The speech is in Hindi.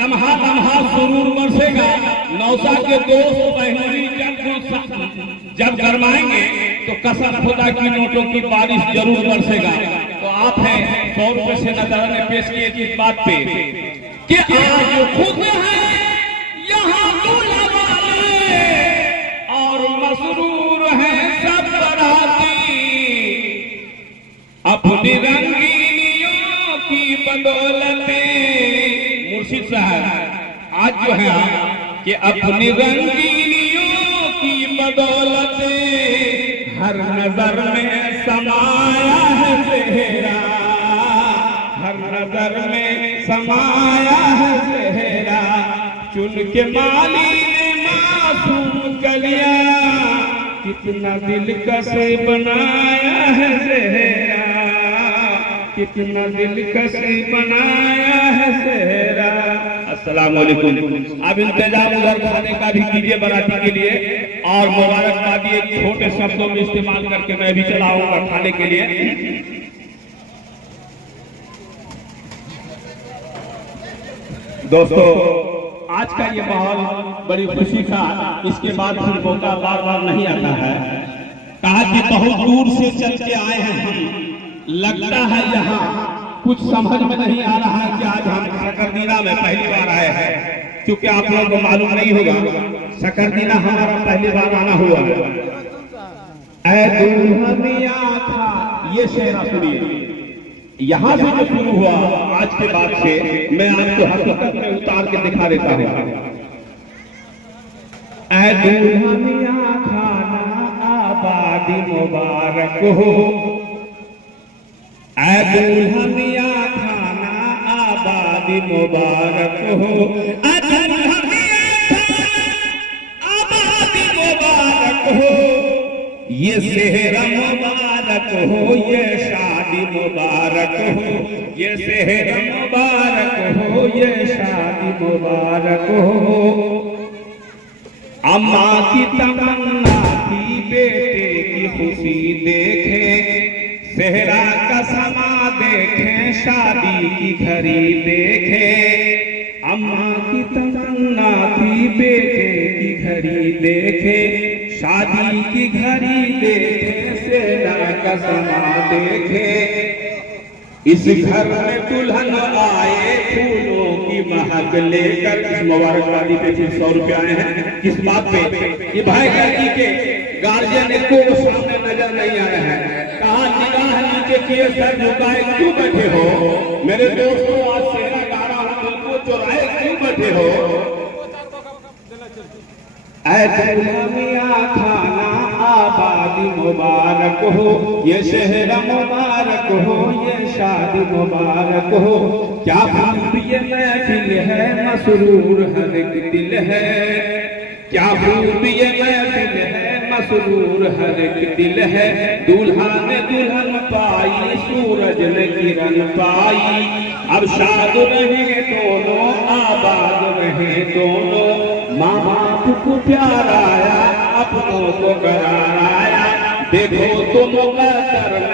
लम्हा लम्हा सुरूर बरसेगा। नौसा के दोस्त बहनोई जब गरमाएंगे तो कसम खुदा की नोटों की बारिश जरूर बरसेगा। तो आप हैं 100 रुपए से नजर ने पेश किए इस बात पे कि आज खुद है यहाँ दूल्हा वाले और मसरूर है सब बराती, अपनी रंगीनियों की बदौलते। मुर्शिद साहब आज जो है कि अपनी रंगीनियों की बदौलते हर नजर में समाया है सेहरा, हर नजर में समाया है सेहरा। चुन के माली ने मासूम कलिया कितना दिलकश बनाया है सेहरा, कितना दिलकश बनाया है सेहरा। अस्सलाम वालेकुम। अब इंतजाम उधर खाने का भी कीजिए बाराती के लिए और मुबारकबादी एक छोटे शब्दों में इस्तेमाल करके मैं भी चलाऊंगा खाने के लिए। दोस्तों आज का ये माहौल बड़ी खुशी का, इसके बाद फिर मौका बार बार नहीं आता है। कहा कि बहुत दूर से चल के आए हैं हम, लगता है यहाँ कुछ समझ में नहीं आ रहा है कि आज हम सकरदीना में पहली बार आए हैं। क्योंकि आप लोगों को मालूम नहीं होगा सकरदीना हमारा पहली बार आना हुआ। ऐ दुल्हनिया था ये शेर सुनिए, यहाँ से जो शुरू हुआ आज के बाद से मैं आपको हकीकत में उतार के दिखा देता हूँ। ऐ दुल्हनिया खाना आबादी मुबारक हो, ऐ दुल्हनिया खाना आबादी मुबारक हो, ऐ दुल्हनिया खाना आबादी मुबारक हो। ये सेहरा मुबारक हो, ये शादी मुबारक हो, ये सेहरा मुबारक हो, ये शादी मुबारक हो। अम्मा की तमन्ना थी बेटे की खुशी देखे, सेहरा का समा देखे, शादी की घड़ी देखे। अम्मा की तमन्ना थी बेटे की घड़ी देखे, शादी की घड़ी देखे, सेहरा का समा देखे। इस घर में दुल्हन आए फूलों की महक लेकर। मुबारकबादी पे 100 रुपए आए हैं। किस बात पे? ये भाई लड़की के गार्जियन को सामने नजर नहीं आ रहे हैं। कहा निगाह नीचे किए सर झुकाए क्यों बैठे हो? मेरे दोस्तों आज सेहरा गा रहा हूं, दिल को चुराए क्यों बैठे हो? ऐ दुल्हनिया खाना आबादी मुबारक हो, ये शहर मुबारक हो, ये शादी मुबारक हो। क्या खूब ये महफिल है, मसरूर हर एक दिल है। क्या खूब ये महफिल है, मसरूर हर एक दिल है। दूल्हा ने दुल्हन पाई, सूरज ने किरण पाई। अब शाद रहे दोनों, आबाद रहे दोनों। माँ बाप को प्यार आया, अपनों को करार आया। देखो तुम मुकद्दर